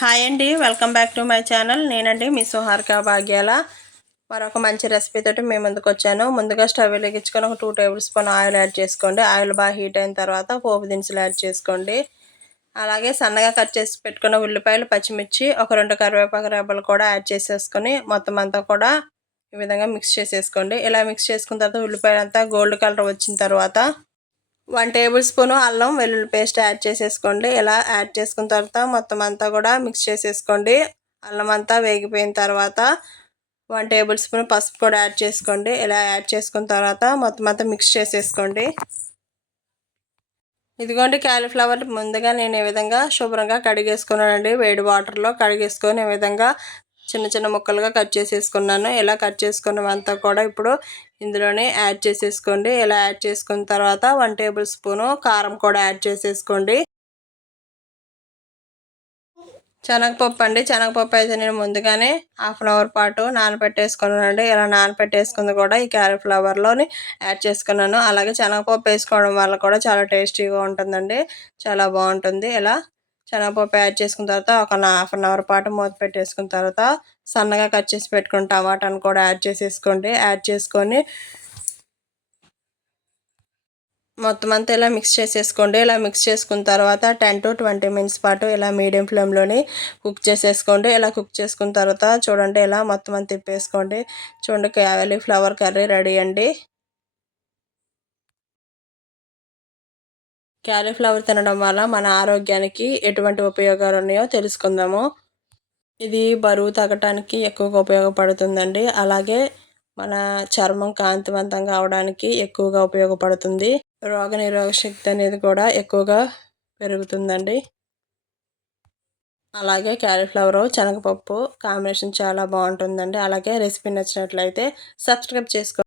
Hi అండి welcome back to my channel. నేనండి మీ సుహార్క భాగ్యాల. మరొక మంచి రెసిపీ తోటి మేము ముందుకు వచ్చాను. ముందుగా స్టవ్ వెలిగించుకొని ఒక two tablespoon oil add చేసుకోండి. ఆయిల్ బాగా హీట్ అయిన తర్వాత పోపు దినుసులు యాడ్ చేసుకోండి. అలాగే సన్నగా కట్ చేసి పెట్టుకున్న ఉల్లిపాయలు పచ్చిమిర్చి ఒక రెండు కరివేపాకు రెబ్బలు కూడా యాడ్ చేసేసుకొని మొత్తం అంతా కూడా ఈ విధంగా మిక్స్ చేసేసుకోండి. ఇలా మిక్స్ చేసుకున్న తర్వాత ఉల్లిపాయలు అంతా గోల్డ్ కలర్ వచ్చిన తర్వాత వన్ టేబుల్ స్పూన్ అల్లం వెల్లుల్లి పేస్ట్ యాడ్ చేసేసుకోండి. ఇలా యాడ్ చేసుకున్న తర్వాత మొత్తం అంతా కూడా మిక్స్ చేసేసుకోండి. అల్లం అంతా వేగిపోయిన తర్వాత వన్ టేబుల్ స్పూన్ పసుపు కూడా యాడ్ చేసుకోండి. ఇలా యాడ్ చేసుకున్న తర్వాత మొత్తం అంతా మిక్స్ చేసేసుకోండి. ఇదిగోండి క్యాలీఫ్లవర్ ముందుగా నేను ఈ విధంగా శుభ్రంగా కడిగేసుకున్నానండి. వేడి వాటర్లో కడిగేసుకొని ఈ విధంగా చిన్న చిన్న ముక్కలుగా కట్ చేసేసుకున్నాను. ఇలా కట్ చేసుకున్నవంతా కూడా ఇప్పుడు ఇందులోనే యాడ్ చేసేసుకోండి. ఇలా యాడ్ చేసుకున్న తర్వాత వన్ టేబుల్ స్పూను కారం కూడా యాడ్ చేసేసుకోండి. శనగపప్పు అండి. శనగపప్పు అయితే నేను ముందుగానే హాఫ్ అన్ అవర్ పాటు నానపెట్టేసుకున్నానండి ఇలా నానబెట్టేసుకుంది కూడా ఈ క్యాలీఫ్లవర్లోని యాడ్ చేసుకున్నాను. అలాగే శనగపప్పు వేసుకోవడం వల్ల కూడా చాలా టేస్టీగా ఉంటుందండి. చాలా బాగుంటుంది. ఇలా శనగపప్పు యాడ్ చేసుకున్న తర్వాత ఒక హాఫ్ అన్ అవర్ పాటు మూత పెట్టేసుకున్న తర్వాత సన్నగా కట్ చేసి పెట్టుకుని టమాటాను కూడా యాడ్ చేసేసుకోండి. యాడ్ చేసుకొని మొత్తం అంతా ఇలా మిక్స్ చేసేసుకోండి. ఇలా మిక్స్ చేసుకున్న తర్వాత టెన్ టు ట్వంటీ మినిట్స్ పాటు ఇలా మీడియం ఫ్లేమ్లోని కుక్ చేసేసుకోండి. ఇలా కుక్ చేసుకున్న తర్వాత చూడండి ఇలా మొత్తం అంతా తిప్పేసుకోండి. చూడండి క్యావెలీ ఫ్లవర్ కర్రీ రెడీ అండి. క్యాలీఫ్లవర్ తినడం వల్ల మన ఆరోగ్యానికి ఎటువంటి ఉపయోగాలు ఉన్నాయో తెలుసుకుందాము. ఇది బరువు తగ్గటానికి ఎక్కువగా ఉపయోగపడుతుందండి. అలాగే మన చర్మం కాంతివంతంగా అవడానికి ఎక్కువగా ఉపయోగపడుతుంది. రోగ నిరోధక శక్తి అనేది కూడా ఎక్కువగా పెరుగుతుందండి. అలాగే క్యాలీఫ్లవరు శనగపప్పు కాంబినేషన్ చాలా బాగుంటుందండి. అలాగే రెసిపీ నచ్చినట్లయితే సబ్స్క్రైబ్ చేసుకో